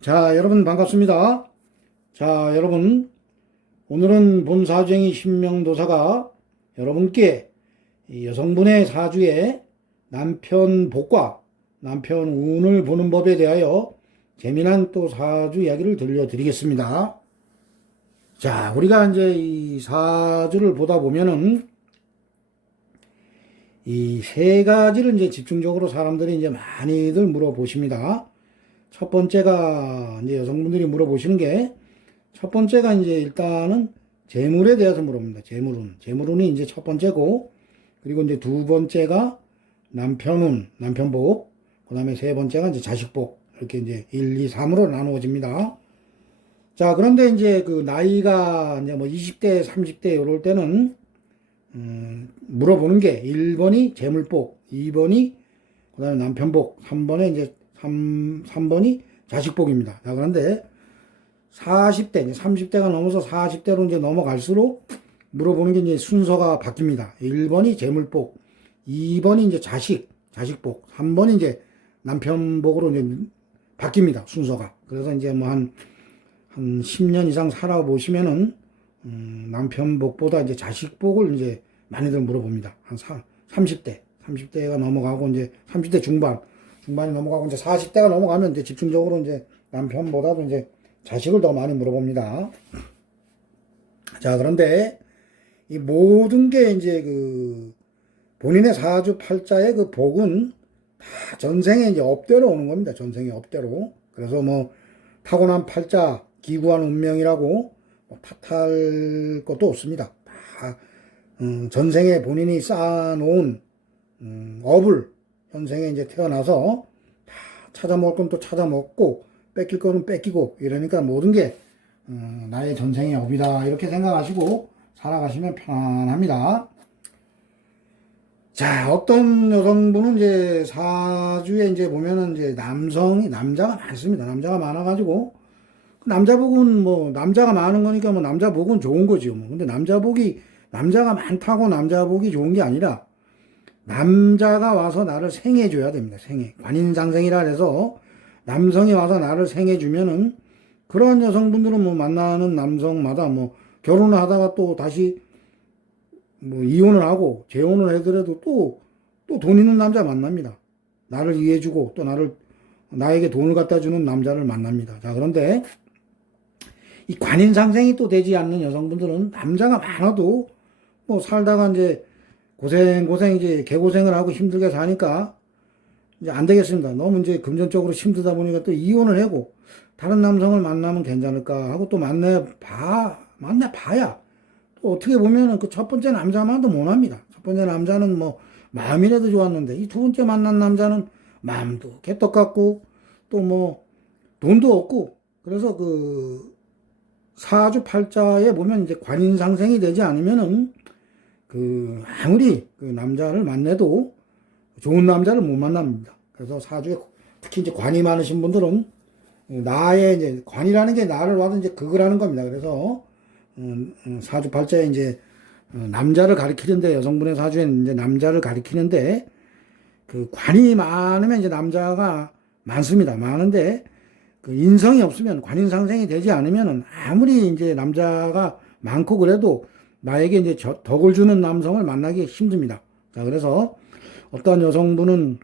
자, 여러분 반갑습니다. 자, 여러분 오늘은 본 사주행위 신명도사가 여러분께 이 여성분의 사주에 남편 복과 남편 운을 보는 법에 대하여 재미난 또 사주 이야기를 들려드리겠습니다. 자, 우리가 이제 이 사주를 보다 보면은 이 세 가지를 이제 집중적으로 사람들이 이제 많이들 물어보십니다. 첫 번째가 이제 여성분들이 물어보시는 게첫 번째가 이제 일단은 재물에 대해서 물어봅니다. 재물운. 재물운이 이제 첫 번째고 그리고 이제 두 번째가 남편운, 남편복. 그 다음에 세 번째가 이제 자식복. 이렇게 이제 1, 2, 3으로 나누어집니다. 자, 그런데 이제 그 나이가 이제 뭐 20대, 30대 이럴 때는 음, 물어보는 게 1번이 재물복, 2번이 그 다음에 남편복, 3번에 이제 3, 3번이 자식복입니다. 자, 그런데 40대, 30대가 넘어서 40대로 이제 넘어갈수록 물어보는 게 이제 순서가 바뀝니다. 1번이 재물복, 2번이 이제 자식, 자식복, 3번이 이제 남편복으로 이제 바뀝니다. 순서가. 그래서 이제 뭐 한, 한 10년 이상 살아보시면은, 음, 남편복보다 이제 자식복을 이제 많이들 물어봅니다. 한 사, 30대, 30대가 넘어가고 이제 30대 중반, 중반이 넘어가고 이제 40대가 넘어가면 이제 집중적으로 이제 남편보다도 이제 자식을 더 많이 물어봅니다. 자, 그런데 이 모든 게 이제 그 본인의 사주 팔자의 그 복은 다 전생에 이제 업대로 오는 겁니다. 전생에 업대로. 그래서 뭐 타고난 팔자, 기구한 운명이라고 뭐 탓할 것도 없습니다. 다 음, 전생에 본인이 쌓아놓은 음, 업을 현생에 이제 태어나서 다 찾아 먹을 건 또 찾아 먹고 뺏길 거는 뺏기고 이러니까 모든 게 음, 나의 전생의 업이다 이렇게 생각하시고 살아가시면 편안합니다. 자 어떤 여성분은 이제 사주에 이제 보면은 이제 남성이 남자가 많습니다. 남자가 많아가지고 그 남자 복은 뭐 남자가 많은 거니까 뭐 남자 복은 좋은 거지요. 뭐. 근데 남자 복이 남자가 많다고 남자 복이 좋은 게 아니라 남자가 와서 나를 생해 줘야 됩니다. 생해. 관인상생이라 해서 남성이 와서 나를 생해 주면은 그런 여성분들은 뭐 만나는 남성마다 뭐 결혼을 하다가 또 다시 뭐 이혼을 하고 재혼을 해더라도 또, 또 돈 있는 남자 만납니다. 나를 이해해주고 또 나를, 나에게 돈을 갖다 주는 남자를 만납니다. 자, 그런데 이 관인상생이 또 되지 않는 여성분들은 남자가 많아도 뭐 살다가 이제 고생 고생 이제 개고생을 하고 힘들게 사니까 이제 안 되겠습니다. 너무 이제 금전적으로 힘들다 보니까 또 이혼을 하고 다른 남성을 만나면 괜찮을까 하고 또 만나 봐 만나 봐야 또 어떻게 보면은 그 첫 번째 남자만도 못합니다. 첫 번째 남자는 뭐 마음이라도 좋았는데 이 두 번째 만난 남자는 마음도 개떡 같고 또 뭐 돈도 없고 그래서 그 사주 팔자에 보면 이제 관인상생이 되지 않으면은 그 아무리 그 남자를 만나도 좋은 남자를 못 만납니다. 그래서 사주에 특히 이제 관이 많으신 분들은 나의 이제 관이라는 게 나를 와도 이제 그거라는 겁니다. 그래서 음, 음, 사주 팔자에 이제 어, 남자를 가리키는데 여성분의 사주에는 이제 남자를 가리키는데 그 관이 많으면 이제 남자가 많습니다. 많은데 그 인성이 없으면 관인 상생이 되지 않으면은 아무리 이제 남자가 많고 그래도 나에게 이제 저- 덕을 주는 남성을 만나기 힘듭니다. 자, 그래서 어떤 여성분은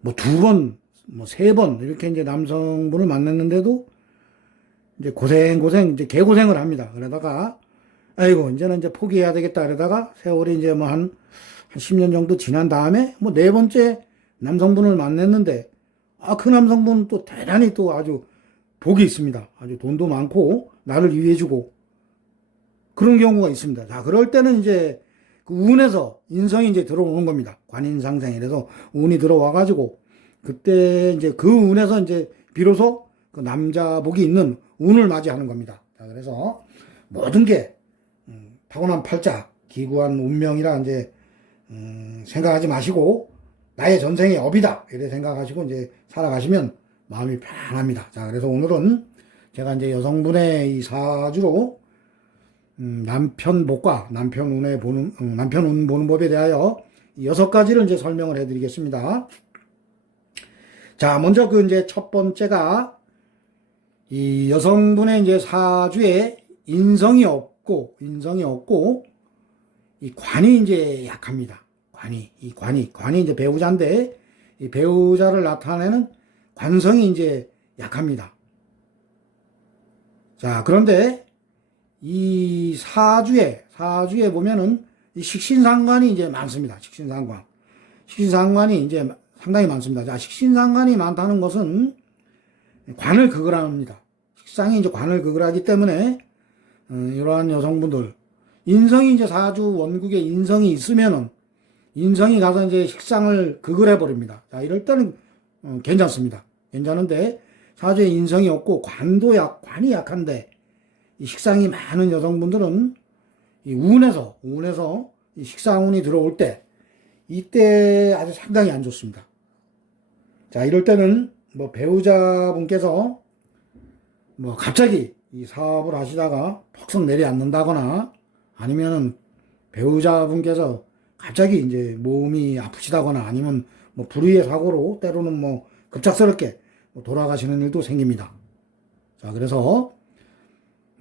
뭐 두 번, 뭐 세 번 이렇게 이제 남성분을 만났는데도 이제 고생 고생 이제 개고생을 합니다. 그러다가 아이고 이제는 이제 포기해야 되겠다 그러다가 세월이 이제 뭐 한 한 10년 정도 지난 다음에 뭐 네 번째 남성분을 만났는데 아 그 남성분은 또 대단히 또 아주 복이 있습니다. 아주 돈도 많고 나를 이해해주고 그런 경우가 있습니다. 자 그럴 때는 이제 그 운에서 인성이 이제 들어오는 겁니다. 관인상생이 그래서 운이 들어와 가지고 그때 이제 그 운에서 이제 비로소 그 남자 복이 있는 운을 맞이하는 겁니다. 자, 그래서 모든 게 음, 타고난 팔자, 기구한 운명이라 이제 음, 생각하지 마시고 나의 전생의 업이다 이렇게 생각하시고 이제 살아가시면 마음이 편안합니다. 자, 그래서 오늘은 제가 이제 여성분의 이 사주로 음, 남편 복과 남편 운에 보는 음, 남편 운 보는 법에 대하여 이 여섯 가지를 이제 설명을 해드리겠습니다. 자, 먼저 그 이제 첫 번째가 이 여성분의 이제 사주에 인성이 없고, 인성이 없고, 이 관이 이제 약합니다. 관이, 이 관이, 관이 이제 배우자인데, 이 배우자를 나타내는 관성이 이제 약합니다. 자, 그런데 이 사주에, 사주에 보면은 이 식신상관이 이제 많습니다. 식신상관. 식신상관이 이제 상당히 많습니다. 자, 식신상관이 많다는 것은 관을 극을합니다. 식상이 이제 관을 극을하기 때문에 어, 이러한 여성분들 인성이 이제 사주 원국에 인성이 있으면은 인성이 가서 이제 식상을 극을 해버립니다. 자, 이럴 때는 어, 괜찮습니다. 괜찮은데 사주에 인성이 없고 관도 약 관이 약한데 이 식상이 많은 여성분들은 이 운에서 운에서 이 식상운이 들어올 때 이때 아주 상당히 안 좋습니다. 자, 이럴 때는 뭐 배우자분께서 뭐 갑자기 이 사업을 하시다가 퍽석 내려앉는다거나 아니면은 배우자분께서 갑자기 이제 몸이 아프시다거나 아니면 뭐 불의의 사고로 때로는 뭐 급작스럽게 뭐 돌아가시는 일도 생깁니다. 자, 그래서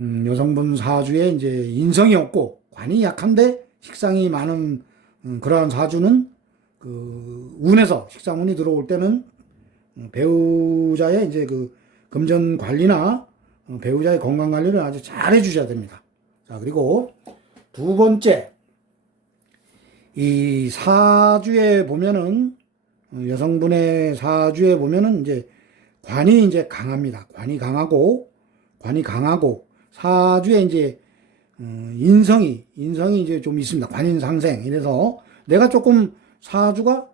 음, 여성분 사주에 이제 인성이 없고 관이 약한데 식상이 많은 음, 그러한 사주는 그 운에서 식상운이 들어올 때는 음, 배우자의 이제 그 금전 관리나 어, 배우자의 건강 관리를 아주 잘 해주셔야 됩니다. 자, 그리고 두 번째, 이 사주에 보면은, 어, 여성분의 사주에 보면은 이제 관이 이제 강합니다. 관이 강하고, 관이 강하고, 사주에 이제, 어, 인성이, 인성이 이제 좀 있습니다. 관인상생. 이래서 내가 조금 사주가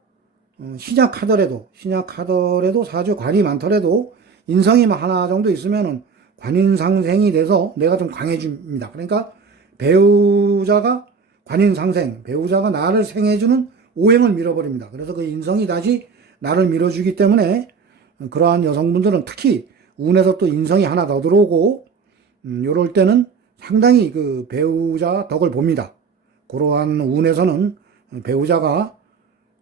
어, 신약하더라도, 신약하더라도 사주에 관이 많더라도 인성이 하나 정도 있으면은 관인상생이 돼서 내가 좀 강해집니다. 그러니까 배우자가 관인상생, 배우자가 나를 생해주는 오행을 밀어버립니다. 그래서 그 인성이 다시 나를 밀어주기 때문에 그러한 여성분들은 특히 운에서 또 인성이 하나 더 들어오고, 음, 요럴 때는 상당히 그 배우자 덕을 봅니다. 그러한 운에서는 배우자가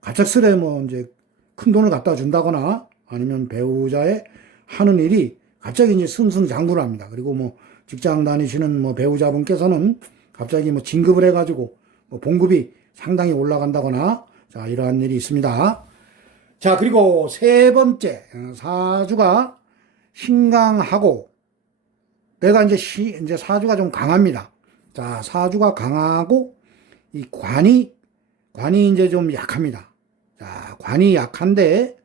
갑작스레 뭐 이제 큰 돈을 갖다 준다거나 아니면 배우자의 하는 일이 갑자기 이제 승승장구를 합니다. 그리고 뭐 직장 다니시는 뭐 배우자분께서는 갑자기 뭐 진급을 해가지고 뭐 봉급이 상당히 올라간다거나 자 이러한 일이 있습니다. 자 그리고 세 번째 어, 사주가 신강하고 내가 이제 시 이제 사주가 좀 강합니다. 자 사주가 강하고 이 관이 관이 이제 좀 약합니다. 자 관이 약한데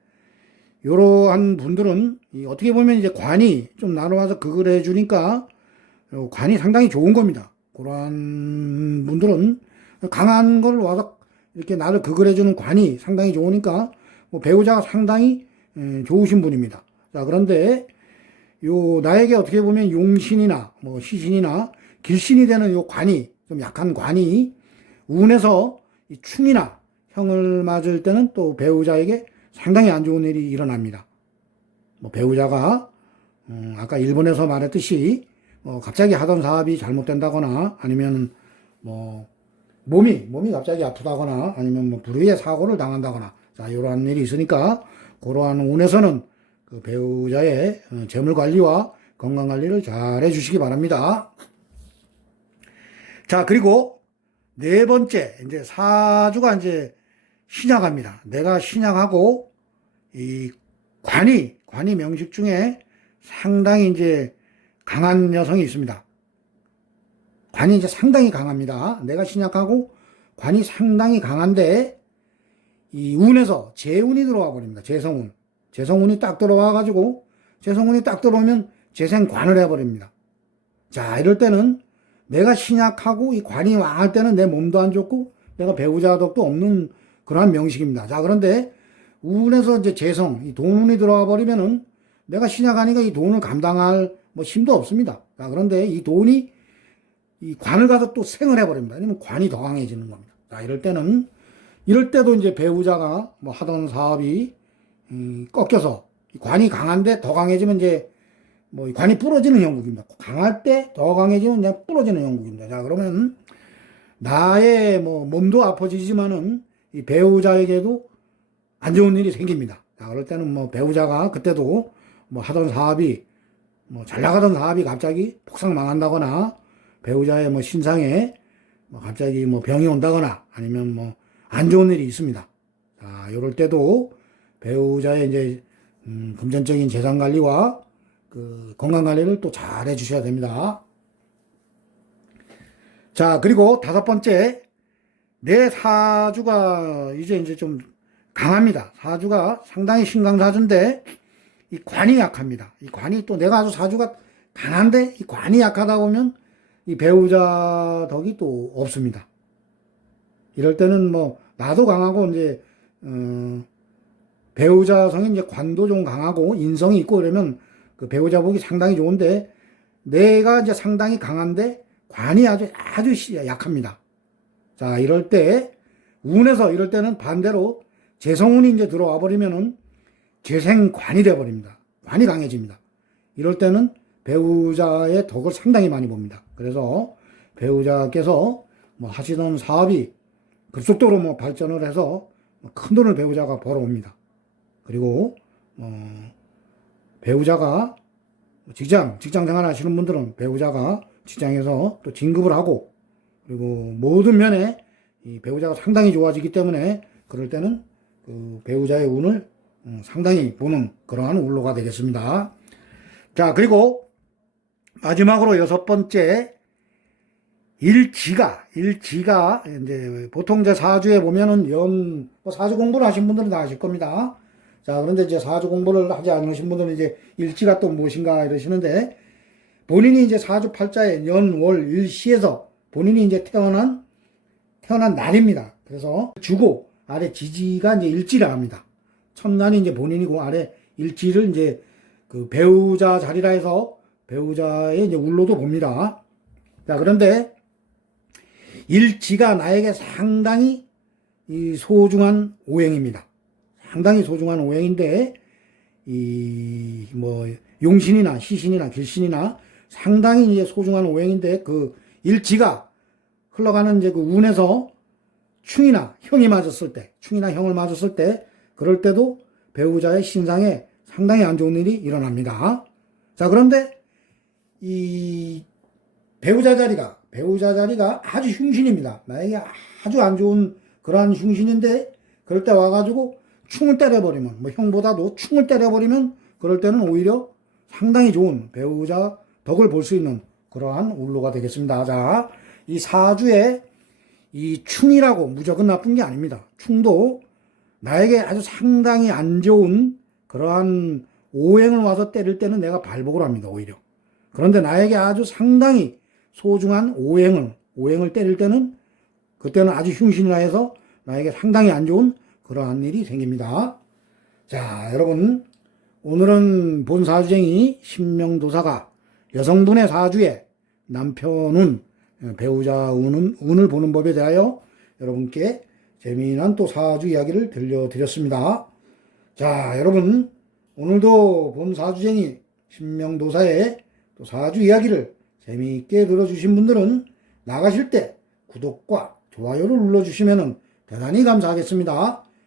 이러한 분들은 어떻게 보면 이제 관이 좀 나눠와서 그걸 해주니까 관이 상당히 좋은 겁니다. 그러한 분들은 강한 걸 와서 이렇게 나를 그걸 해주는 관이 상당히 좋으니까 뭐 배우자가 상당히 좋으신 분입니다. 자, 그런데 요 나에게 어떻게 보면 용신이나 뭐 시신이나 길신이 되는 요 관이 좀 약한 관이 운에서 이 충이나 형을 맞을 때는 또 배우자에게 상당히 안 좋은 일이 일어납니다. 뭐 배우자가 음, 아까 일본에서 말했듯이 뭐 갑자기 하던 사업이 잘못된다거나 아니면 뭐 몸이 몸이 갑자기 아프다거나 아니면 뭐 불의의 사고를 당한다거나 자 이러한 일이 있으니까 그러한 운에서는 그 배우자의 어, 재물 관리와 건강 관리를 잘 해주시기 바랍니다. 자 그리고 네 번째 이제 사주가 이제 신약합니다. 내가 신약하고 이 관이 관이 명식 중에 상당히 이제 강한 여성이 있습니다. 관이 이제 상당히 강합니다. 내가 신약하고 관이 상당히 강한데 이 운에서 재운이 들어와 버립니다. 재성운. 재성운이 딱 들어와 가지고 재성운이 딱 들어오면 재생관을 해 버립니다. 자, 이럴 때는 내가 신약하고 이 관이 왕할 때는 내 몸도 안 좋고 내가 배우자 덕도 없는 그러한 명식입니다. 자, 그런데 운에서 이제 재성, 이 돈운이 들어와 버리면은 내가 신약하니까 이 돈을 감당할 뭐 힘도 없습니다. 자, 그런데 이 돈이 이 관을 가서 또 생을 해버립니다. 아니면 관이 더 강해지는 겁니다. 자, 이럴 때는, 이럴 때도 이제 배우자가 뭐 하던 사업이, 음, 꺾여서 관이 강한데 더 강해지면 이제 뭐 관이 부러지는 형국입니다. 강할 때 더 강해지면 그냥 부러지는 형국입니다. 자, 그러면 나의 뭐 몸도 아파지지만은 이 배우자에게도 안 좋은 일이 생깁니다. 자, 그럴 때는 뭐 배우자가 그때도 뭐 하던 사업이 뭐 잘 나가던 사업이 갑자기 폭삭 망한다거나 배우자의 뭐 신상에 뭐 갑자기 뭐 병이 온다거나 아니면 뭐 안 좋은 일이 있습니다. 자, 이럴 때도 배우자의 이제 음, 금전적인 재산 관리와 그 건강 관리를 또 잘 해주셔야 됩니다. 자, 그리고 다섯 번째, 내 사주가 이제 이제 좀 강합니다. 사주가 상당히 신강사주인데 이 관이 약합니다. 이 관이 또 내가 아주 사주가 강한데 이 관이 약하다 보면 이 배우자 덕이 또 없습니다. 이럴 때는 뭐 나도 강하고 이제 어, 배우자 성이 이제 관도 좀 강하고 인성이 있고 이러면 그 배우자 복이 상당히 좋은데 내가 이제 상당히 강한데 관이 아주 아주 시- 약합니다. 자 이럴 때 운에서 이럴 때는 반대로 재성운이 이제 들어와 버리면은 재생관이 돼 버립니다. 관이 강해집니다. 이럴 때는 배우자의 덕을 상당히 많이 봅니다. 그래서 배우자께서 뭐 하시던 사업이 급속도로 뭐 발전을 해서 큰 돈을 배우자가 벌어옵니다. 그리고 어, 배우자가 직장 직장 생활 하시는 분들은 배우자가 직장에서 또 진급을 하고 그리고 모든 면에 이 배우자가 상당히 좋아지기 때문에 그럴 때는 그 배우자의 운을 음, 상당히 보는 그러한 울로가 되겠습니다. 자 그리고 마지막으로 여섯 번째 일지가 일지가 이제 보통 이제 사주에 보면은 연뭐 사주 공부를 하신 분들은 다 아실 겁니다. 자 그런데 이제 사주 공부를 하지 않으신 분들은 이제 일지가 또 무엇인가 이러시는데 본인이 이제 사주 팔자에 연, 월, 일시에서 본인이 이제 태어난 태어난 날입니다. 그래서 주고 아래 지지가 이제 일지라 합니다. 첫날이 이제 본인이고 아래 일지를 이제 그 배우자 자리라 해서 배우자의 이제 울로도 봅니다. 자, 그런데 일지가 나에게 상당히 이 소중한 오행입니다. 상당히 소중한 오행인데 이 뭐 용신이나 시신이나 길신이나 상당히 이제 소중한 오행인데 그 일지가 흘러가는 이제 그 운에서 충이나 형이 맞았을 때, 충이나 형을 맞았을 때, 그럴 때도 배우자의 신상에 상당히 안 좋은 일이 일어납니다. 자, 그런데 이 배우자 자리가, 배우자 자리가 아주 흉신입니다. 나에게 아주 안 좋은 그러한 흉신인데, 그럴 때 와가지고 충을 때려버리면, 뭐 형보다도 충을 때려버리면, 그럴 때는 오히려 상당히 좋은 배우자 덕을 볼 수 있는 그러한 울로가 되겠습니다. 자, 이 사주에 이 충이라고 무조건 나쁜 게 아닙니다. 충도 나에게 아주 상당히 안 좋은 그러한 오행을 와서 때릴 때는 내가 발복을 합니다. 오히려. 그런데 나에게 아주 상당히 소중한 오행을 오행을 때릴 때는 그때는 아주 흉신이라 해서 나에게 상당히 안 좋은 그러한 일이 생깁니다. 자, 여러분 오늘은 본 사주쟁이 신명도사가 여성분의 사주에 남편운 배우자 운은, 운을 보는 법에 대하여 여러분께 재미난 또 사주 이야기를 들려드렸습니다. 자, 여러분, 오늘도 본 사주쟁이 신명도사의 또 사주 이야기를 재미있게 들어주신 분들은 나가실 때 구독과 좋아요를 눌러주시면 대단히 감사하겠습니다.